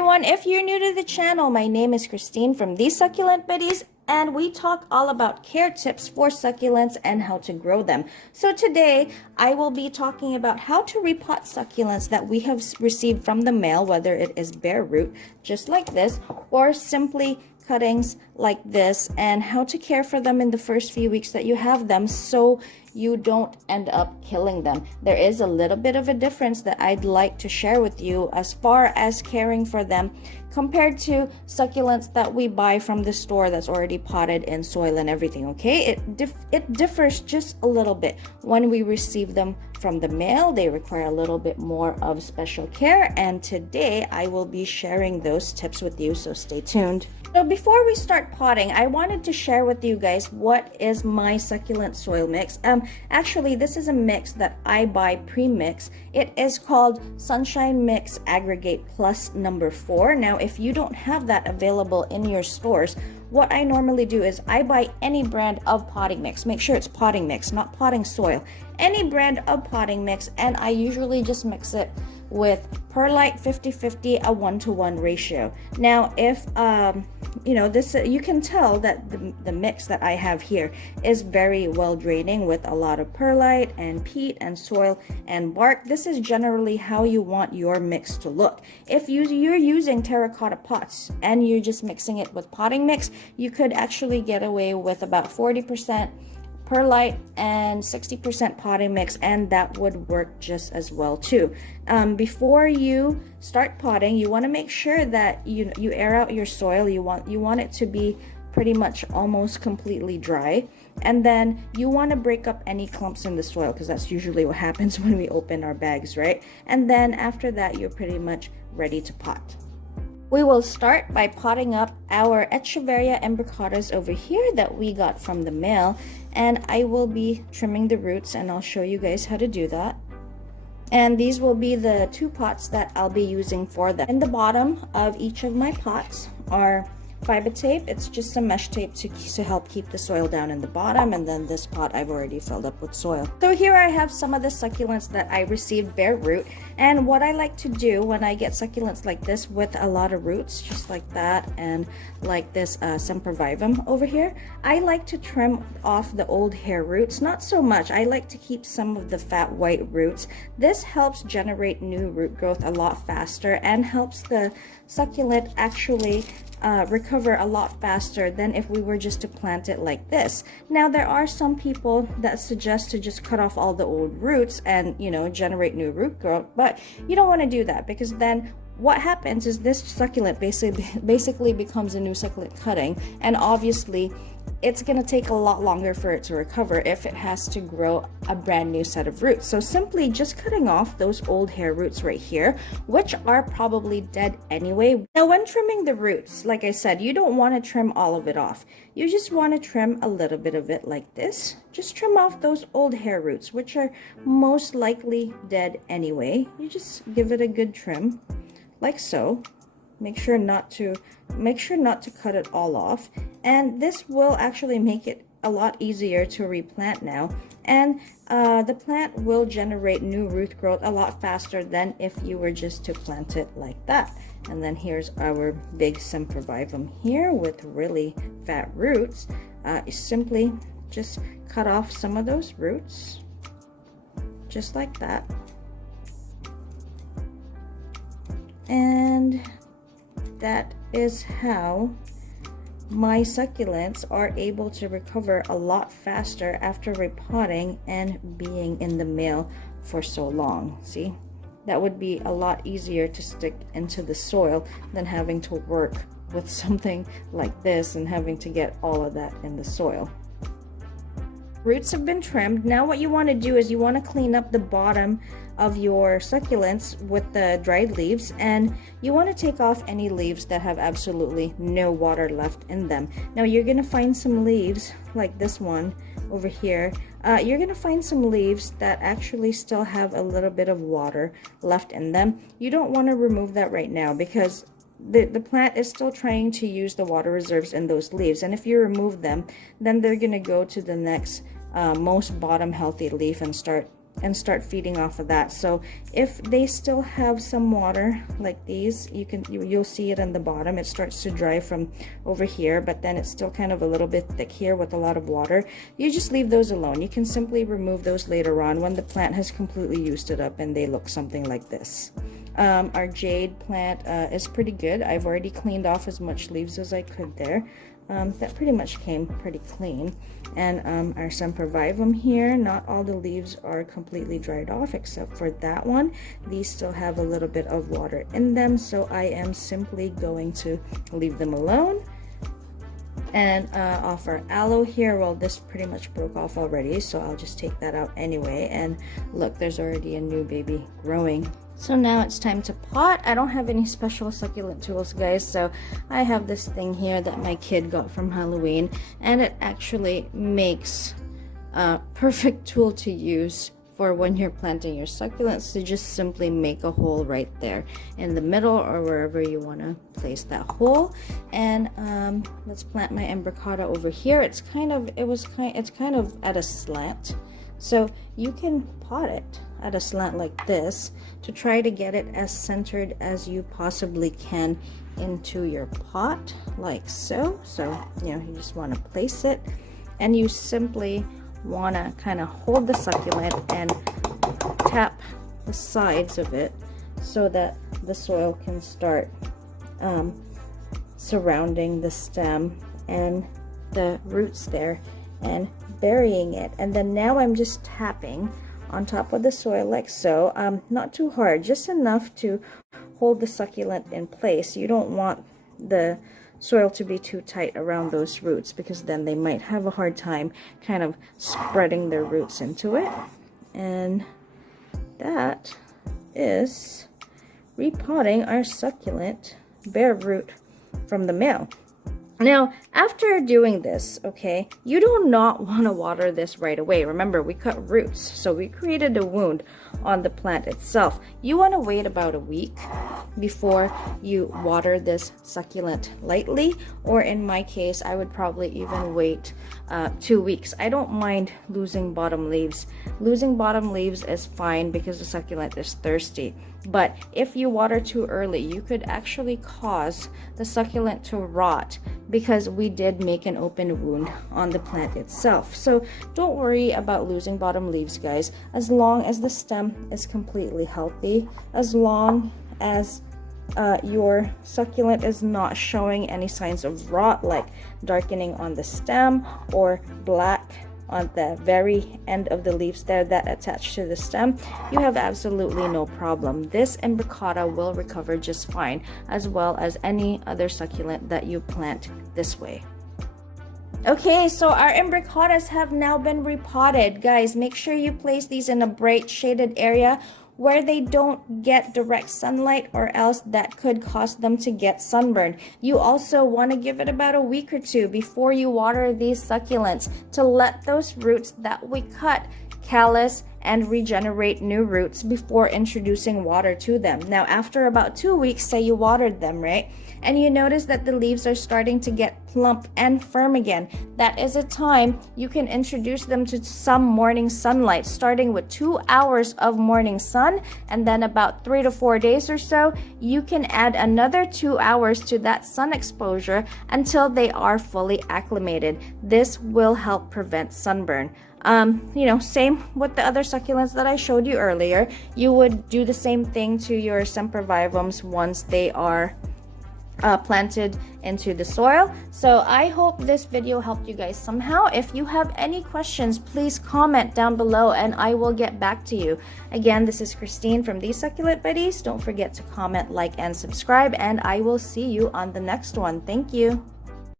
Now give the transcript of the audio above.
Everyone, if you're new to the channel, my name is Christine from These Succulent Biddies, and we talk all about care tips for succulents and how to grow them. So today I will be talking about how to repot succulents that we have received from the mail, whether it is bare root just like this or simply cuttings like this, and how to care for them in the first few weeks that you have them so you don't end up killing them. There is a little bit of a difference that I'd like to share with you as far as caring for them compared to succulents that we buy from the store that's already potted in soil and everything. Okay, it differs just a little bit. When we receive them from the mail, they require a little bit more of special care, and today I will be sharing those tips with you, so stay tuned. So before we start potting, I wanted to share with you guys what is my succulent soil mix. Actually, this is a mix that I buy pre-mix. It is called Sunshine Mix Aggregate Plus number 4. Now, if you don't have that available in your stores, what I normally do is I buy any brand of potting mix. Make sure it's potting mix, not potting soil. Any brand of potting mix, and I usually just mix it with perlite 50-50, a 1-to-1 ratio. Now, if you know this, you can tell that the mix that I have here is very well draining with a lot of perlite and peat and soil and bark. This is generally how you want your mix to look. If you're using terracotta pots and you're just mixing it with potting mix, you could actually get away with about 40% perlite and 60% potting mix, and that would work just as well too. Before you start potting, you want to make sure that you air out your soil. You want it to be pretty much almost completely dry, and then you want to break up any clumps in the soil, because that's usually what happens when we open our bags, right? And then after that, you're pretty much ready to pot. We will start by potting up our Echeveria imbricatas over here that we got from the mail, and I will be trimming the roots, and I'll show you guys how to do that. And these will be the 2 pots that I'll be using for them. In the bottom of each of my pots are fiber tape. It's just some mesh tape to help keep the soil down in the bottom, and then this pot I've already filled up with soil. So here I have some of the succulents that I received bare root, and what I like to do when I get succulents like this with a lot of roots, just like that, and like this sempervivum over here, I like to trim off the old hair roots. Not so much. I like to keep some of the fat white roots. This helps generate new root growth a lot faster and helps the succulent actually recover a lot faster than if we were just to plant it like this. Now, there are some people that suggest to just cut off all the old roots and, you know, generate new root growth, but you don't want to do that, because then what happens is this succulent basically becomes a new succulent cutting, and obviously it's going to take a lot longer for it to recover if it has to grow a brand new set of roots. So simply just cutting off those old hair roots right here, which are probably dead anyway. Now, when trimming the roots, like I said, you don't want to trim all of it off. You just want to trim a little bit of it like this. Just trim off those old hair roots, which are most likely dead anyway. You just give it a good trim like so. Make sure not to cut it all off, and this will actually make it a lot easier to replant now, and the plant will generate new root growth a lot faster than if you were just to plant it like that. And then here's our big sempervivum here with really fat roots. Simply just cut off some of those roots just like that, and that is how my succulents are able to recover a lot faster after repotting and being in the mail for so long. See, that would be a lot easier to stick into the soil than having to work with something like this and having to get all of that in the soil. Roots have been trimmed. Now what you want to do is you want to clean up the bottom of your succulents with the dried leaves, and you want to take off any leaves that have absolutely no water left in them. Now you're going to find some leaves like this one over here. You're going to find some leaves that actually still have a little bit of water left in them. You don't want to remove that right now, because the plant is still trying to use the water reserves in those leaves, and if you remove them, then they're going to go to the next most bottom healthy leaf and start and start feeding off of that. So if they still have some water like these, you'll see it in the bottom. It starts to dry from over here, but then it's still kind of a little bit thick here with a lot of water. You just leave those alone. You can simply remove those later on when the plant has completely used it up and they look something like this. Our jade plant is pretty good. I've already cleaned off as much leaves as I could there. That pretty much came pretty clean. And our sempervivum here, not all the leaves are completely dried off except for that one. These still have a little bit of water in them, so I am simply going to leave them alone. And off our aloe here, well, this pretty much broke off already, so I'll just take that out anyway. And look, there's already a new baby growing. So now it's time to pot. I don't have any special succulent tools, guys, so I have this thing here that my kid got from Halloween, and it actually makes a perfect tool to use for when you're planting your succulents, to just simply make a hole right there in the middle or wherever you want to place that hole. And let's plant my imbricata over here. It's kind of at a slant, so you can pot it at a slant like this to try to get it as centered as you possibly can into your pot, like so. So, you know, you just want to place it, and you simply want to kind of hold the succulent and tap the sides of it so that the soil can start surrounding the stem and the roots there and burying it. And then now I'm just tapping on top of the soil like so, not too hard, just enough to hold the succulent in place. You don't want the soil to be too tight around those roots, because then they might have a hard time kind of spreading their roots into it. And that is repotting our succulent bare root from the mail. Now, after doing this, okay, you do not want to water this right away. Remember, we cut roots, so we created a wound on the plant itself. You want to wait about a week before you water this succulent lightly, or in my case, I would probably even wait 2 weeks. I don't mind losing bottom leaves. Losing bottom leaves is fine because the succulent is thirsty. But if you water too early, you could actually cause the succulent to rot, because we did make an open wound on the plant itself. So don't worry about losing bottom leaves, guys, as long as the stem is completely healthy, as long as your succulent is not showing any signs of rot, like darkening on the stem or black on the very end of the leaves there that attach to the stem. You have absolutely no problem. This imbricata will recover just fine, as well as any other succulent that you plant this way. Okay, so our imbricatas have now been repotted. Guys, make sure you place these in a bright shaded area where they don't get direct sunlight, or else that could cause them to get sunburned. You also want to give it about a week or two before you water these succulents to let those roots that we cut callus and regenerate new roots before introducing water to them. Now, after about 2 weeks, say you watered them, right? And you notice that the leaves are starting to get plump and firm again. That is a time you can introduce them to some morning sunlight, starting with 2 hours of morning sun, and then about 3 to 4 days or so, you can add another 2 hours to that sun exposure until they are fully acclimated. This will help prevent sunburn. You know, same with the other succulents that I showed you earlier. You would do the same thing to your sempervivums once they are planted into the soil. So I hope this video helped you guys somehow. If you have any questions, please comment down below and I will get back to you. Again, this is Christine from These Succulent Buddies. Don't forget to comment, like, and subscribe, and I will see you on the next one. Thank you.